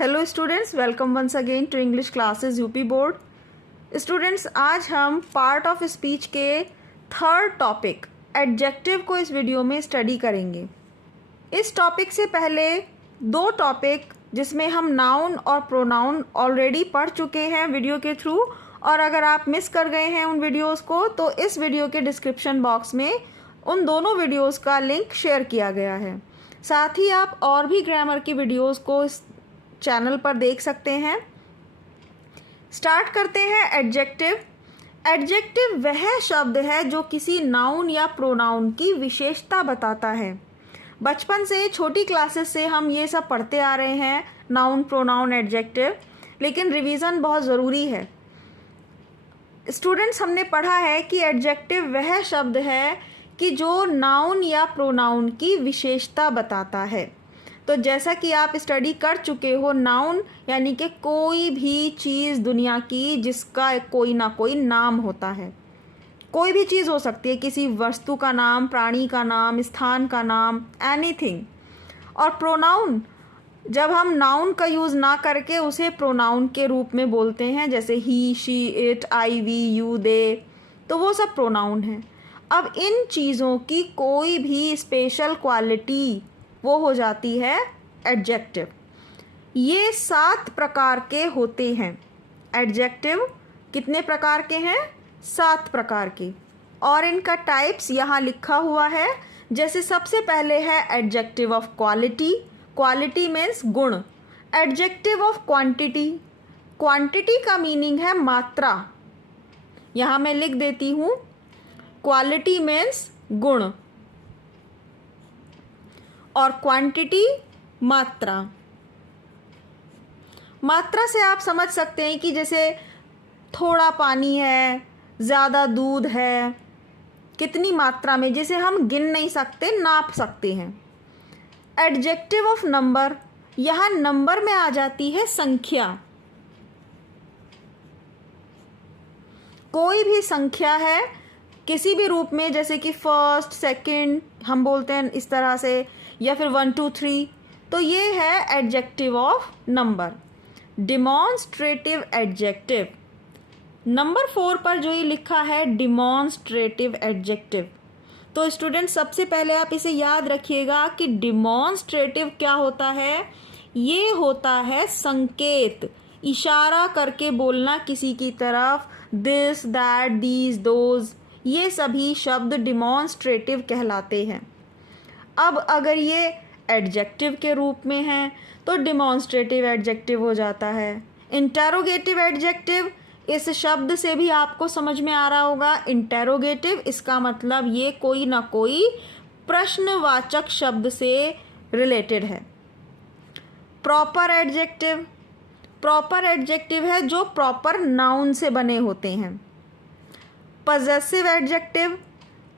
Hello students, welcome once again to English classes UP board. Students, आज हम part of speech के third topic adjective को इस video में स्टडी करेंगे। इस टॉपिक से पहले दो टॉपिक जिसमें हम नाउन और प्रोनाउन ऑलरेडी पढ़ चुके हैं वीडियो के थ्रू, और अगर आप मिस कर गए हैं उन वीडियोस को तो इस वीडियो के डिस्क्रिप्शन बॉक्स में उन दोनों वीडियोस का लिंक शेयर किया गया है। साथ ही आप और भी ग्रामर की वीडियोस को इस चैनल पर देख सकते हैं। स्टार्ट करते हैं एडजेक्टिव। एडजेक्टिव वह शब्द है जो किसी नाउन या प्रोनाउन की विशेषता बताता है। बचपन से छोटी क्लासेस से हम ये सब पढ़ते आ रहे हैं, नाउन, प्रोनाउन, एडजेक्टिव, लेकिन रिवीजन बहुत ज़रूरी है। स्टूडेंट्स, हमने पढ़ा है कि एडजेक्टिव वह शब्द है कि जो नाउन या प्रोनाउन की विशेषता बताता है। तो जैसा कि आप स्टडी कर चुके हो, नाउन यानी कि कोई भी चीज़ दुनिया की जिसका कोई ना कोई नाम होता है। कोई भी चीज़ हो सकती है, किसी वस्तु का नाम, प्राणी का नाम, स्थान का नाम, एनीथिंग। और प्रोनाउन, जब हम नाउन का यूज़ ना करके उसे प्रोनाउन के रूप में बोलते हैं, जैसे he, she, it, I, we, you, they, तो वो सब प्रोनाउन हैं। अब इन चीज़ों की कोई भी स्पेशल क्वालिटी वो हो जाती है एडजेक्टिव। ये 7 प्रकार के होते हैं। एडजेक्टिव कितने प्रकार के हैं? 7 प्रकार के, और इनका टाइप्स यहाँ लिखा हुआ है। जैसे सबसे पहले है adjective of quality. Quality means गुण। Adjective of quantity. क्वांटिटी का मीनिंग है मात्रा। यहाँ मैं लिख देती हूँ, क्वालिटी मीन्स गुण और क्वांटिटी मात्रा। मात्रा से आप समझ सकते हैं कि जैसे थोड़ा पानी है, ज़्यादा दूध है, कितनी मात्रा में, जिसे हम गिन नहीं सकते, नाप सकते हैं। Adjective of number. यहाँ नंबर में आ जाती है संख्या। कोई भी संख्या है किसी भी रूप में, जैसे कि फर्स्ट, सेकंड हम बोलते हैं इस तरह से, या फिर 1 2 3, तो ये है adjective of number. Demonstrative adjective. Number 4 पर जो ये लिखा है डिमॉन्स्ट्रेटिव एडजेक्टिव, तो स्टूडेंट सबसे पहले आप इसे याद रखिएगा कि डिमॉन्स्ट्रेटिव क्या होता है। ये होता है संकेत, इशारा करके बोलना किसी की तरफ। दिस, दैट, दीज, दोज, ये सभी शब्द डिमॉन्स्ट्रेटिव कहलाते हैं। अब अगर ये एडजेक्टिव के रूप में हैं तो डिमॉन्स्ट्रेटिव एडजेक्टिव हो जाता है। इंटेरोगेटिव एडजेक्टिव, इस शब्द से भी आपको समझ में आ रहा होगा। इंटेरोगेटिव, इसका मतलब ये कोई ना कोई प्रश्नवाचक शब्द से रिलेटेड है। Proper adjective. प्रॉपर एडजेक्टिव है जो प्रॉपर नाउन से बने होते हैं। Possessive adjective.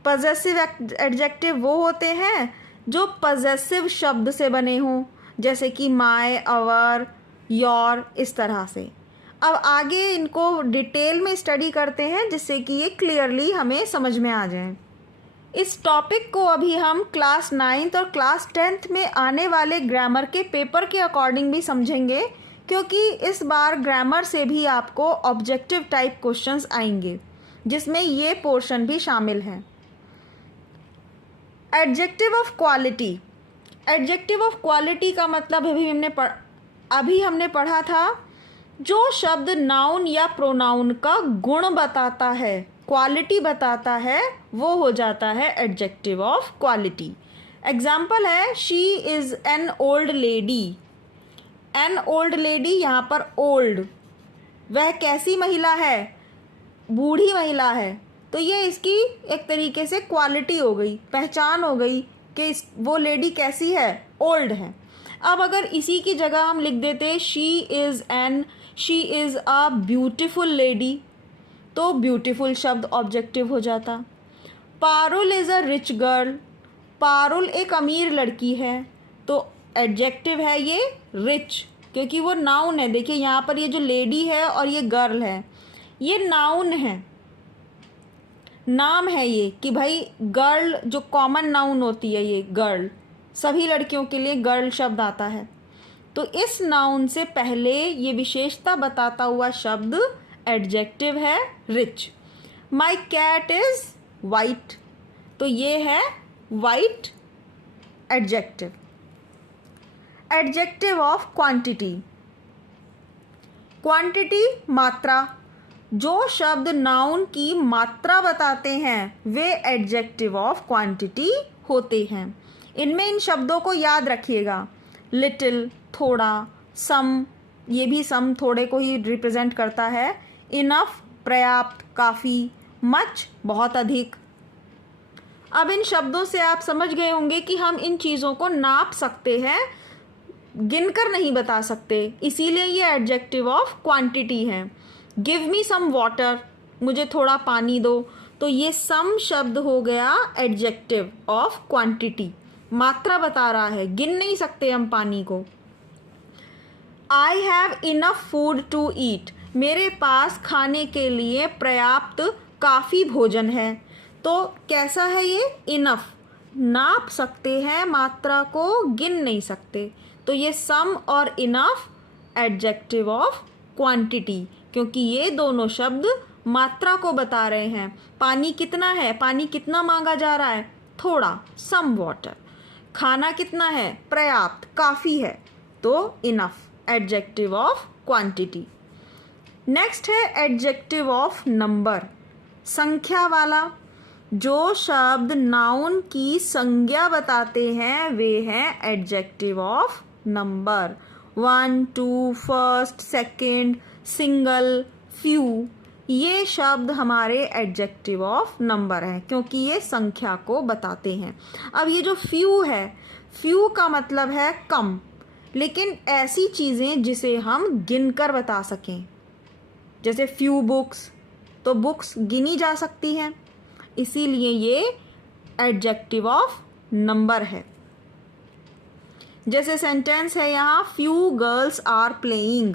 पजेसिव एडजेक्टिव वो होते हैं जो पजेसिव शब्द से बने हों, जैसे कि माय, अवर, योर, इस तरह से। अब आगे इनको डिटेल में स्टडी करते हैं जिससे कि ये क्लियरली हमें समझ में आ जाए। इस टॉपिक को अभी हम क्लास 9th और क्लास 10th में आने वाले ग्रामर के पेपर के अकॉर्डिंग भी समझेंगे, क्योंकि इस बार ग्रामर से भी आपको ऑब्जेक्टिव टाइप क्वेश्चंस आएंगे जिसमें ये पोर्शन भी शामिल है। Adjective of quality. Adjective of quality का मतलब अभी हमने पढ़ा था, जो शब्द नाउन या प्रोनाउन का गुण बताता है, क्वालिटी बताता है, वो हो जाता है एडजेक्टिव ऑफ क्वालिटी। एग्जाम्पल है, she is an old lady. An old lady, यहाँ पर ओल्ड, वह कैसी महिला है? बूढ़ी महिला है। तो ये इसकी एक तरीके से क्वालिटी हो गई, पहचान हो गई कि वो लेडी कैसी है, ओल्ड है। अब अगर इसी की जगह हम लिख देते she is a beautiful lady, तो ब्यूटीफुल शब्द ऑब्जेक्टिव हो जाता। Parul is a rich girl. Parul एक अमीर लड़की है, तो एडजेक्टिव है ये रिच, क्योंकि वो नाउन है। देखिए यहाँ पर ये जो लेडी है और ये गर्ल है, ये नाउन है, नाम है ये, कि भाई गर्ल जो कॉमन नाउन होती है, ये गर्ल, सभी लड़कियों के लिए गर्ल शब्द आता है। तो इस नाउन से पहले ये विशेषता बताता हुआ शब्द एडजेक्टिव है rich. My cat is white, तो ये है white adjective. Adjective of quantity, quantity मात्रा। जो शब्द नाउन की मात्रा बताते हैं वे एडजेक्टिव ऑफ क्वांटिटी होते हैं। इनमें इन शब्दों को याद रखिएगा, लिटिल थोड़ा, सम, ये भी सम थोड़े को ही रिप्रेजेंट करता है, इनफ पर्याप्त काफ़ी, मच बहुत अधिक। अब इन शब्दों से आप समझ गए होंगे कि हम इन चीज़ों को नाप सकते हैं, गिनकर नहीं बता सकते, इसीलिए ये एडजेक्टिव ऑफ क्वांटिटी है। गिव मी सम वाटर, मुझे थोड़ा पानी दो, तो ये सम शब्द हो गया एडजेक्टिव ऑफ क्वांटिटी, मात्रा बता रहा है, गिन नहीं सकते हम पानी को। I have enough food to eat, मेरे पास खाने के लिए पर्याप्त काफ़ी भोजन है। तो कैसा है ये? इनफ, नाप सकते हैं मात्रा को, गिन नहीं सकते। तो ये सम और इनफ एडजेक्टिव ऑफ क्वांटिटी, क्योंकि ये दोनों शब्द मात्रा को बता रहे हैं। पानी कितना है, पानी कितना मांगा जा रहा है? थोड़ा, सम वाटर। खाना कितना है? पर्याप्त, काफ़ी है, तो enough adjective of quantity. Next है एडजेक्टिव ऑफ नंबर, संख्या वाला। जो शब्द नाउन की संज्ञा बताते हैं वे हैं adjective of number. 1, 2, first, second, single, few, ये शब्द हमारे एडजेक्टिव ऑफ नंबर हैं, क्योंकि ये संख्या को बताते हैं। अब ये जो फ्यू है, फ्यू का मतलब है कम, लेकिन ऐसी चीज़ें जिसे हम गिनकर बता सकें, जैसे फ्यू बुक्स, तो बुक्स गिनी जा सकती हैं, इसीलिए ये एडजेक्टिव ऑफ नंबर है। जैसे सेंटेंस है यहाँ, फ्यू गर्ल्स आर प्लेइंग,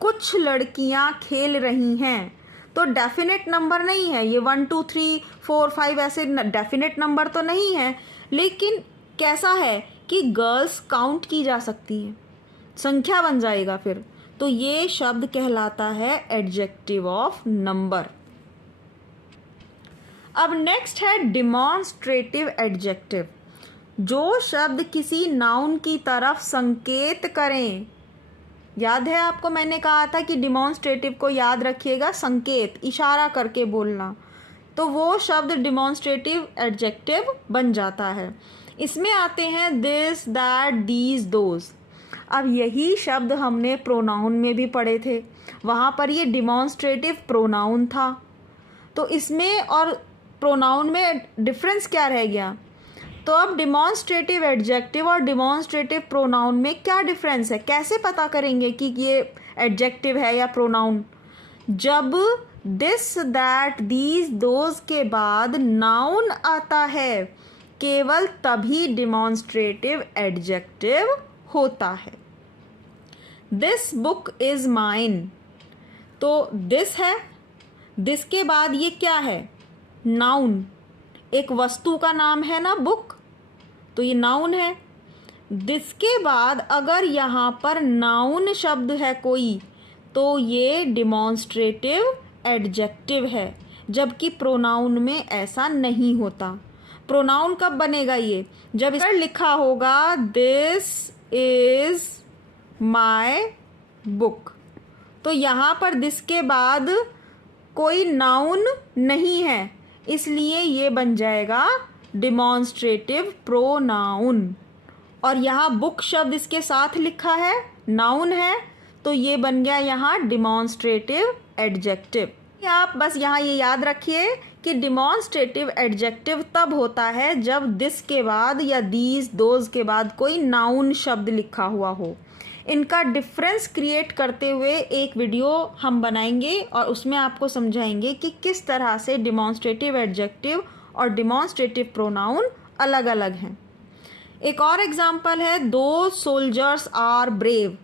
कुछ लड़कियां खेल रही हैं, तो डेफिनेट नंबर नहीं है ये। 1, 2, 3, 4, 5 ऐसे डेफिनेट नंबर तो नहीं है, लेकिन कैसा है कि गर्ल्स काउंट की जा सकती हैं, संख्या बन जाएगा फिर, तो ये शब्द कहलाता है एडजेक्टिव ऑफ नंबर। अब नेक्स्ट है डिमॉन्स्ट्रेटिव एडजेक्टिव। जो शब्द किसी नाउन की तरफ संकेत करें, याद है आपको मैंने कहा था कि डिमॉन्स्ट्रेटिव को याद रखिएगा, संकेत, इशारा करके बोलना, तो वो शब्द डिमॉन्स्ट्रेटिव एडजेक्टिव बन जाता है। इसमें आते हैं दिस, दैट, दीज, दोज। अब यही शब्द हमने प्रोनाउन में भी पढ़े थे, वहाँ पर ये डिमॉन्स्ट्रेटिव प्रोनाउन था, तो इसमें और प्रोनाउन में डिफरेंस क्या रह गया? तो अब डिमॉन्स्ट्रेटिव एडजेक्टिव और डिमॉन्स्ट्रेटिव प्रोनाउन में क्या डिफरेंस है, कैसे पता करेंगे कि ये एडजेक्टिव है या प्रोनाउन? जब दिस, दैट, दीज, दोज के बाद नाउन आता है, केवल तभी डिमॉन्स्ट्रेटिव एडजेक्टिव होता है। दिस बुक इज माइन, तो दिस है, दिस के बाद ये क्या है? नाउन, एक वस्तु का नाम है ना बुक, तो ये नाउन है। दिस के बाद अगर यहाँ पर नाउन शब्द है कोई, तो ये डिमॉन्स्ट्रेटिव एडजेक्टिव है, जबकि प्रोनाउन में ऐसा नहीं होता। प्रोनाउन कब बनेगा ये? जब इस पर लिखा होगा दिस इज माय बुक, तो यहाँ पर दिस के बाद कोई नाउन नहीं है, इसलिए ये बन जाएगा डिमॉन्स्ट्रेटिव प्रोनाउन। और यहाँ बुक शब्द इसके साथ लिखा है, नाउन है, तो ये बन गया यहाँ डिमॉन्स्ट्रेटिव एडजेक्टिव। आप बस यहाँ ये याद रखिए कि डिमॉन्स्ट्रेटिव एडजेक्टिव तब होता है जब दिस के बाद या दीज, दोज के बाद कोई नाउन शब्द लिखा हुआ हो। इनका डिफरेंस क्रिएट करते हुए एक वीडियो हम बनाएंगे और उसमें आपको समझाएंगे कि किस तरह से डिमॉन्स्ट्रेटिव एडजेक्टिव और डिमॉन्स्ट्रेटिव प्रोनाउन अलग अलग हैं। एक और एग्जांपल है, दो सोल्जर्स आर ब्रेव,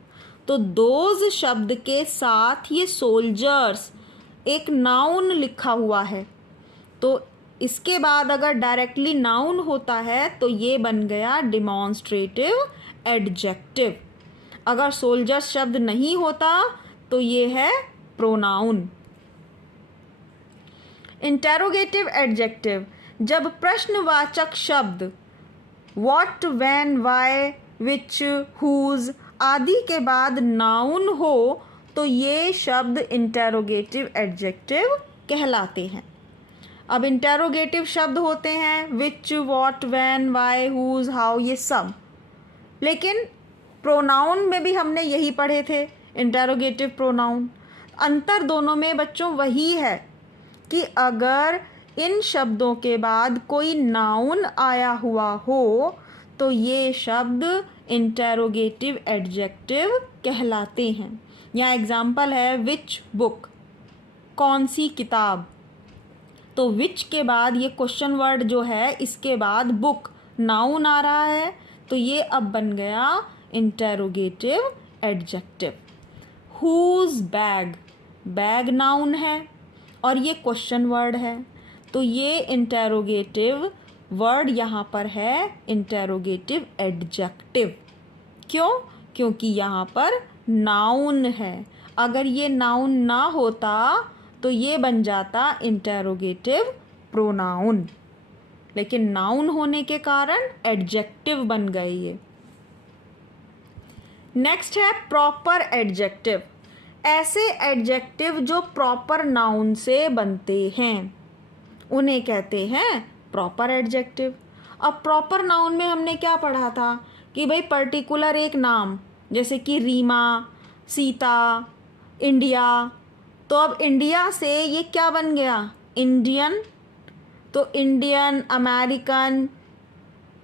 तो दोज शब्द के साथ ये सोल्जर्स एक नाउन लिखा हुआ है, तो इसके बाद अगर डायरेक्टली नाउन होता है तो ये बन गया डिमॉन्स्ट्रेटिव एडजेक्टिव। अगर सोल्जर्स शब्द नहीं होता तो ये है प्रोनाउन। इंटेरोगेटिव एडजेक्टिव, जब प्रश्नवाचक शब्द what, when, why, which, whose आदि के बाद नाउन हो तो ये शब्द इंटेरोगेटिव एडजेक्टिव कहलाते हैं। अब इंटेरोगेटिव शब्द होते हैं which, what, when, why, whose, how, ये सब। लेकिन प्रोनाउन में भी हमने यही पढ़े थे, इंटेरोगेटिव प्रोनाउन। अंतर दोनों में बच्चों वही है कि अगर इन शब्दों के बाद कोई नाउन आया हुआ हो तो ये शब्द इंटेरोगेटिव एडजेक्टिव कहलाते हैं। यहाँ एग्जाम्पल है विच बुक, कौन सी किताब। तो विच के बाद ये क्वेश्चन वर्ड जो है, इसके बाद बुक नाउन आ रहा है तो ये अब बन गया interrogative adjective. Whose bag, bag noun है और ये क्वेश्चन वर्ड है तो ये इंटेरोगेटिव वर्ड यहाँ पर है इंटेरोगेटिव एडजेक्टिव। क्यों? क्योंकि यहाँ पर नाउन है। अगर ये नाउन ना होता तो ये बन जाता इंटेरोगेटिव प्रोनाउन, लेकिन नाउन होने के कारण एडजेक्टिव बन गए ये। नेक्स्ट है प्रॉपर एडजेक्टिव, ऐसे एडजेक्टिव जो प्रॉपर नाउन से बनते हैं उन्हें कहते हैं प्रॉपर एडजेक्टिव। अब प्रॉपर नाउन में हमने क्या पढ़ा था कि भाई पर्टिकुलर एक नाम, जैसे कि रीमा, सीता, इंडिया। तो अब इंडिया से ये क्या बन गया? इंडियन। तो इंडियन, अमेरिकन,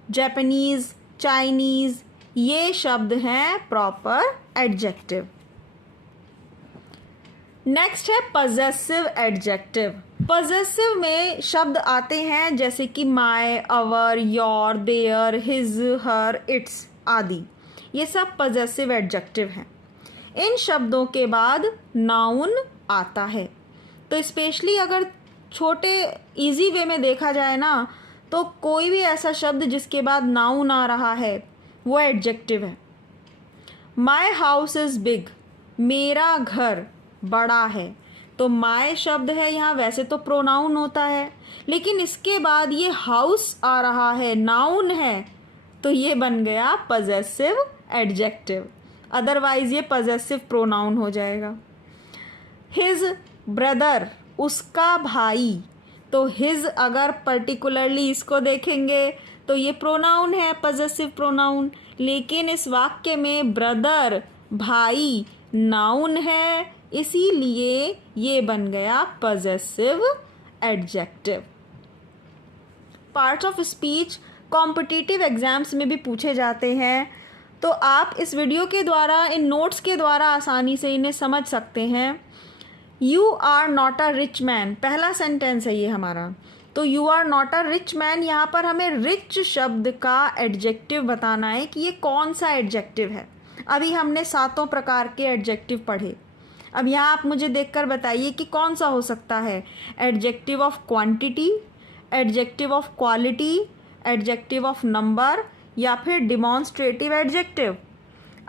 जापानीज़, चाइनीज़, ये शब्द हैं प्रॉपर एडजेक्टिव। नेक्स्ट है पजेसिव एडजेक्टिव। पजेसिव में शब्द आते हैं जैसे कि my, our, your, their, his, her, its आदि। ये सब पजेसिव एडजेक्टिव हैं। इन शब्दों के बाद नाउन आता है। तो स्पेशली अगर छोटे इजी वे में देखा जाए ना, तो कोई भी ऐसा शब्द जिसके बाद नाउन आ रहा है वो एडजेक्टिव है। माय हाउस इज़ बिग, मेरा घर बड़ा है। तो माय शब्द है यहाँ, वैसे तो प्रोनाउन होता है, लेकिन इसके बाद ये हाउस आ रहा है, नाउन है, तो ये बन गया पजेसिव एडजेक्टिव। अदरवाइज ये पजेसिव प्रोनाउन हो जाएगा। हिज ब्रदर, उसका भाई। तो हिज अगर पर्टिकुलरली इसको देखेंगे तो ये प्रोनाउन है, पजेसिव प्रोनाउन। लेकिन इस वाक्य में ब्रदर, भाई, नाउन है, इसीलिए ये बन गया possessive adjective. Parts of speech competitive exams में भी पूछे जाते हैं, तो आप इस वीडियो के द्वारा, इन नोट्स के द्वारा आसानी से इन्हें समझ सकते हैं। You are not a rich man, पहला सेंटेंस है ये हमारा। तो you are not a rich man, यहाँ पर हमें रिच शब्द का एडजेक्टिव बताना है कि ये कौन सा एडजेक्टिव है। अभी हमने 7 प्रकार के एडजेक्टिव पढ़े। अब यहाँ आप मुझे देखकर बताइए कि कौन सा हो सकता है। Adjective of quantity, adjective of quality, adjective of number, या फिर डिमॉन्स्ट्रेटिव एडजेक्टिव।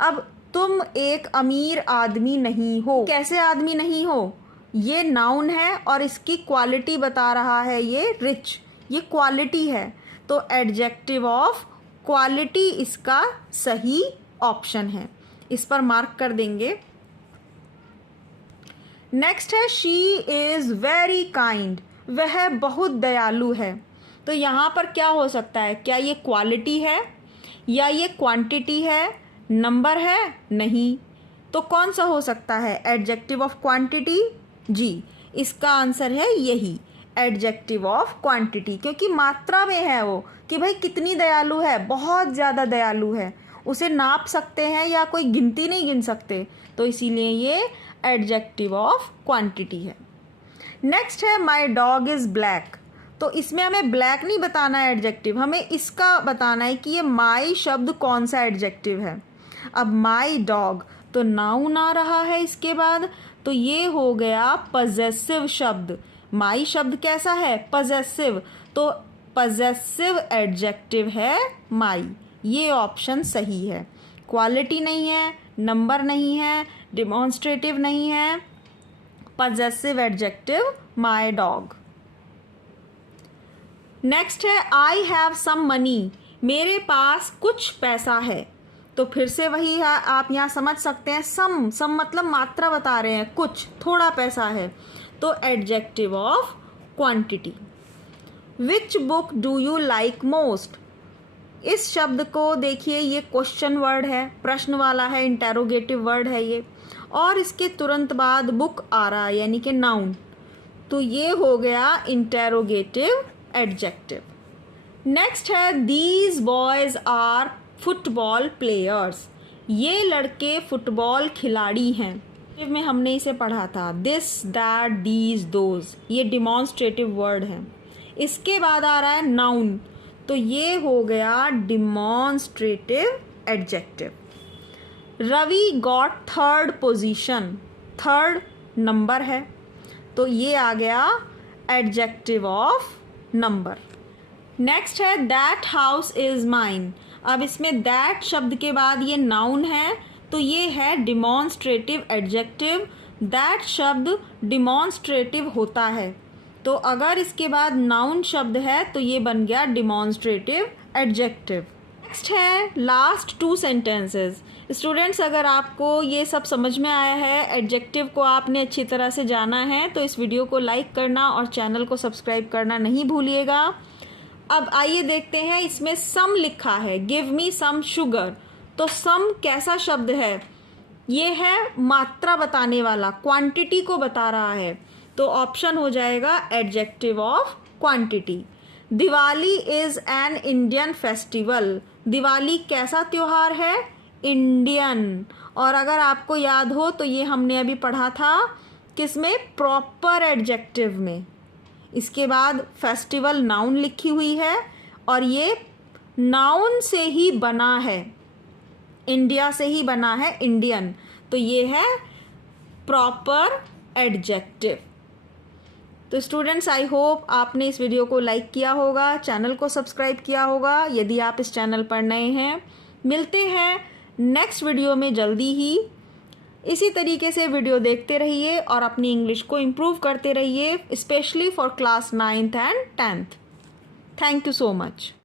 अब तुम एक अमीर आदमी नहीं हो, कैसे आदमी नहीं हो? ये नाउन है और इसकी क्वालिटी बता रहा है ये रिच, ये क्वालिटी है। तो एडजेक्टिव ऑफ क्वालिटी इसका सही ऑप्शन है, इस पर मार्क कर देंगे। नेक्स्ट है शी इज़ वेरी काइंड, वह बहुत दयालु है। तो यहाँ पर क्या हो सकता है? क्या ये क्वालिटी है या ये क्वांटिटी है, नंबर है? नहीं। तो कौन सा हो सकता है? Adjective of quantity. जी, इसका आंसर है यही, एडजेक्टिव ऑफ क्वांटिटी, क्योंकि मात्रा में है वो कि भाई कितनी दयालु है, बहुत ज़्यादा दयालु है, उसे नाप सकते हैं या कोई गिनती नहीं गिन सकते, तो इसीलिए ये एडजेक्टिव ऑफ क्वांटिटी है। नेक्स्ट है माई डॉग इज़ ब्लैक। तो इसमें हमें ब्लैक नहीं बताना है एडजेक्टिव, हमें इसका बताना है कि ये माई शब्द कौन सा एडजेक्टिव है। अब माई डॉग तो नाउन आ रहा है इसके बाद, तो ये हो गया पजेसिव शब्द। माई शब्द कैसा है? पजेसिव। तो पजेसिव एडजेक्टिव है माई, ये ऑप्शन सही है। क्वालिटी नहीं है, नंबर नहीं है, डिमॉन्स्ट्रेटिव नहीं है, possessive adjective my dog. Next है आई हैव सम मनी, मेरे पास कुछ पैसा है। तो फिर से वही है, आप यहाँ समझ सकते हैं सम मतलब मात्रा बता रहे हैं, कुछ थोड़ा पैसा है, तो adjective of quantity. Which book do you like most, इस शब्द को देखिए, ये क्वेश्चन वर्ड है, प्रश्न वाला है, इंटेरोगेटिव वर्ड है ये, और इसके तुरंत बाद बुक आ रहा है यानी कि नाउन, तो ये हो गया इंटेरोगेटिव एडजेक्टिव। नेक्स्ट है these boys are football players, ये लड़के फुटबॉल खिलाड़ी हैं। में हमने इसे पढ़ा था, दिस दैट दीज दोज, ये डिमॉन्स्ट्रेटिव वर्ड है। इसके बाद आ रहा है नाउन, तो ये हो गया demonstrative adjective. Ravi got third position, third number है, तो ये आ गया एडजेक्टिव ऑफ नंबर। नेक्स्ट है दैट हाउस इज माइन, अब इसमें दैट शब्द के बाद ये नाउन है, तो ये है डिमॉन्स्ट्रेटिव एडजेक्टिव। दैट शब्द डिमॉन्स्ट्रेटिव होता है, तो अगर इसके बाद नाउन शब्द है तो ये बन गया डिमॉन्स्ट्रेटिव एडजेक्टिव। नेक्स्ट है लास्ट टू सेंटेंसेस। स्टूडेंट्स, अगर आपको ये सब समझ में आया है, एडजेक्टिव को आपने अच्छी तरह से जाना है, तो इस वीडियो को लाइक करना और चैनल को सब्सक्राइब करना नहीं भूलिएगा। अब आइए देखते हैं, इसमें सम लिखा है, गिव मी सम शुगर, तो सम कैसा शब्द है? ये है मात्रा बताने वाला, क्वांटिटी को बता रहा है, तो ऑप्शन हो जाएगा adjective of quantity. Diwali is an Indian festival, Diwali कैसा त्योहार है? इंडियन। और अगर आपको याद हो तो ये हमने अभी पढ़ा था किसमें? प्रॉपर एडजेक्टिव में। इसके बाद फेस्टिवल नाउन लिखी हुई है और ये नाउन से ही बना है, इंडिया से ही बना है, इंडियन, तो ये है प्रॉपर एडजेक्टिव। तो स्टूडेंट्स, आई होप आपने इस वीडियो को लाइक किया होगा, चैनल को सब्सक्राइब किया होगा यदि आप इस चैनल पर नए हैं। मिलते हैं नेक्स्ट वीडियो में जल्दी ही। इसी तरीके से वीडियो देखते रहिए और अपनी इंग्लिश को इम्प्रूव करते रहिए, specially for class 9th and 10th। Thank you so much.